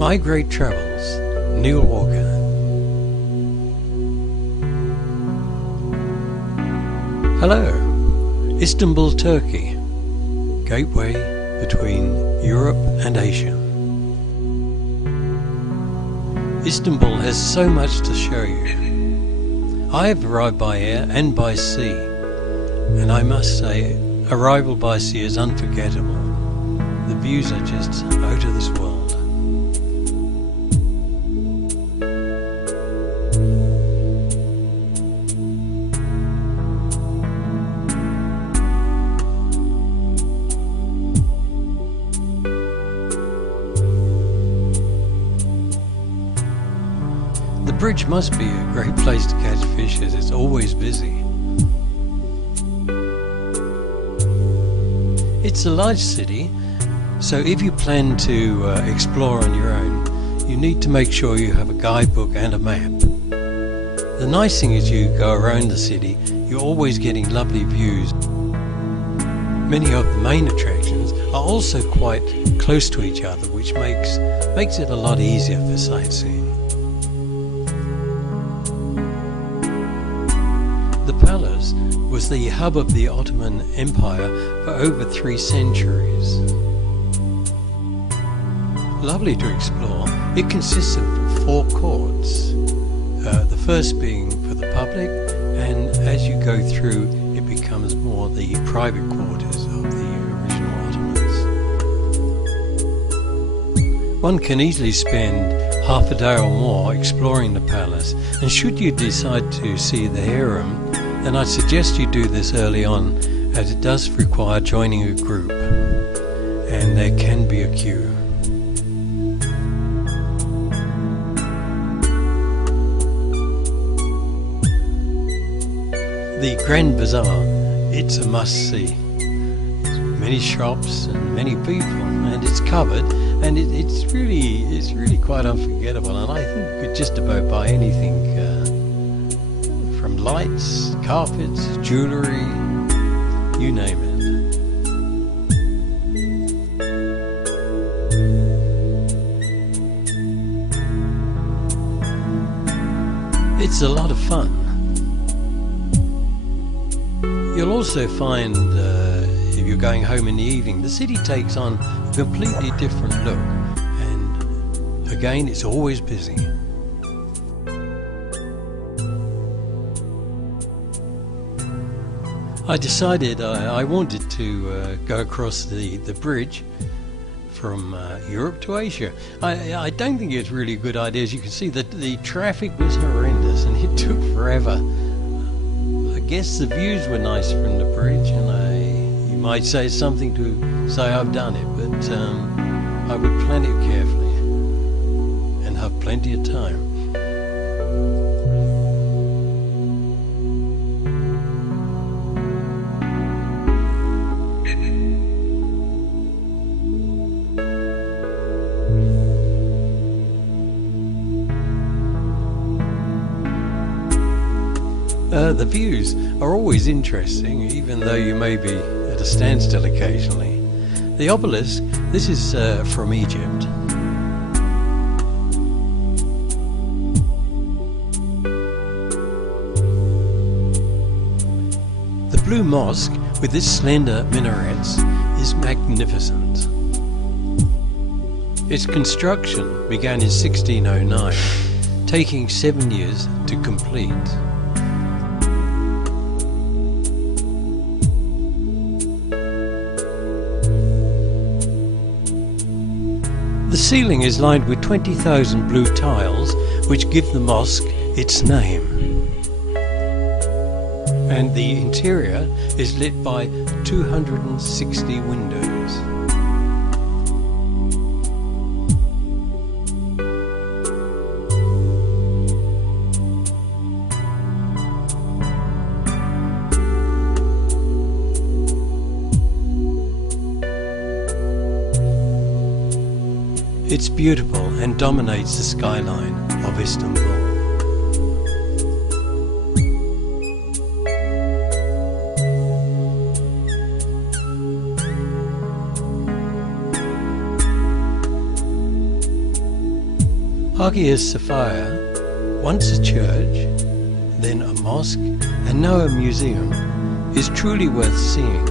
My Great Travels, Neil Walker. Hello, Istanbul, Turkey, gateway between Europe and Asia. Istanbul has so much to show you. I have arrived by air and by sea, and I must say, arrival by sea is unforgettable. The views are just out of this world. The bridge must be a great place to catch fish as it's always busy. It's a large city, so if you plan to explore on your own, you need to make sure you have a guidebook and a map. The nice thing is you go around the city, you're always getting lovely views. Many of the main attractions are also quite close to each other, which makes it a lot easier for sightseeing. The palace was the hub of the Ottoman Empire for over 3 centuries. Lovely to explore. It consists of 4 courts, the first being for the public, and as you go through it becomes more the private quarters of the original Ottomans. One can easily spend half a day or more exploring the palace, and should you decide to see the harem, then I'd suggest you do this early on, as it does require joining a group, and there can be a queue. The Grand Bazaar, it's a must-see. Many shops and many people, and it's covered, and it's really quite unforgettable, and I think you could just about buy anything, from lights, carpets, jewellery, you name it. It's a lot of fun. You'll also find, if you're going home in the evening, the city takes on a completely different look, and again, it's always busy. I decided I wanted to go across the bridge from Europe to Asia. I don't think it's really a good idea. As you can see, the traffic was horrendous and it took forever. I guess the views were nice from the bridge, and you might say something to say I've done it, but I would plan it carefully and have plenty of time. The views are always interesting, even though you may be at a standstill occasionally. The obelisk, this is from Egypt. The Blue Mosque, with its slender minarets, is magnificent. Its construction began in 1609, taking 7 years to complete. The ceiling is lined with 20,000 blue tiles, which give the mosque its name. And the interior is lit by 260 windows. It's beautiful and dominates the skyline of Istanbul. Hagia Sophia, once a church, then a mosque, and now a museum, is truly worth seeing.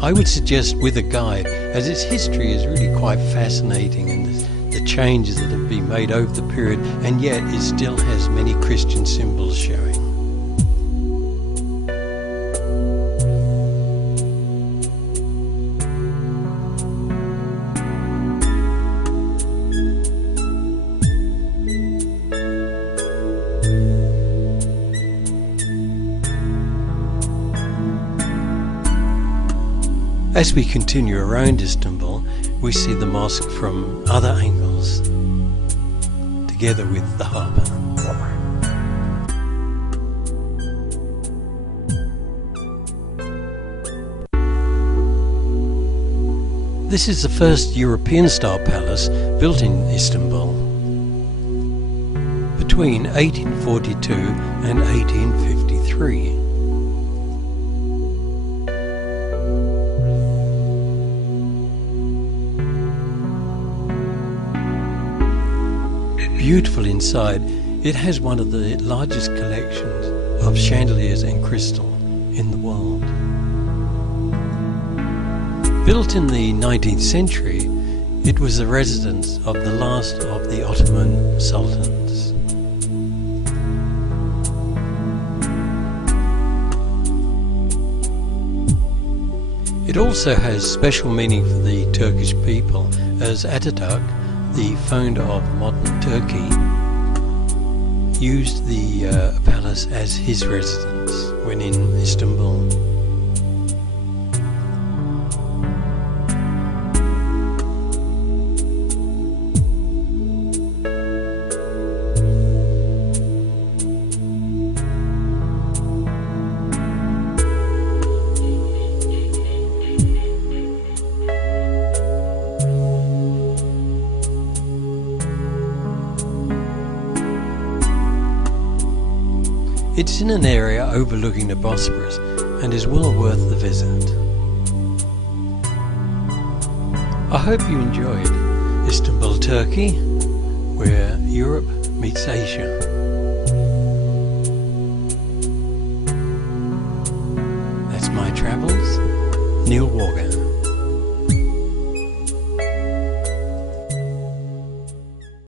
I would suggest with a guide, as its history is really quite fascinating, and the changes that have been made over the period, and yet it still has many Christian symbols showing. As we continue around Istanbul, we see the mosque from other angles, together with the harbour. This is the first European-style palace built in Istanbul between 1842 and 1853. Beautiful inside, it has one of the largest collections of chandeliers and crystal in the world. Built in the 19th century, it was the residence of the last of the Ottoman sultans. It also has special meaning for the Turkish people, as Ataturk, the founder of modern Turkey, used the palace as his residence when in Istanbul. It's in an area overlooking the Bosphorus and is well worth the visit. I hope you enjoyed Istanbul, Turkey, where Europe meets Asia. That's my travels, Neil Walker.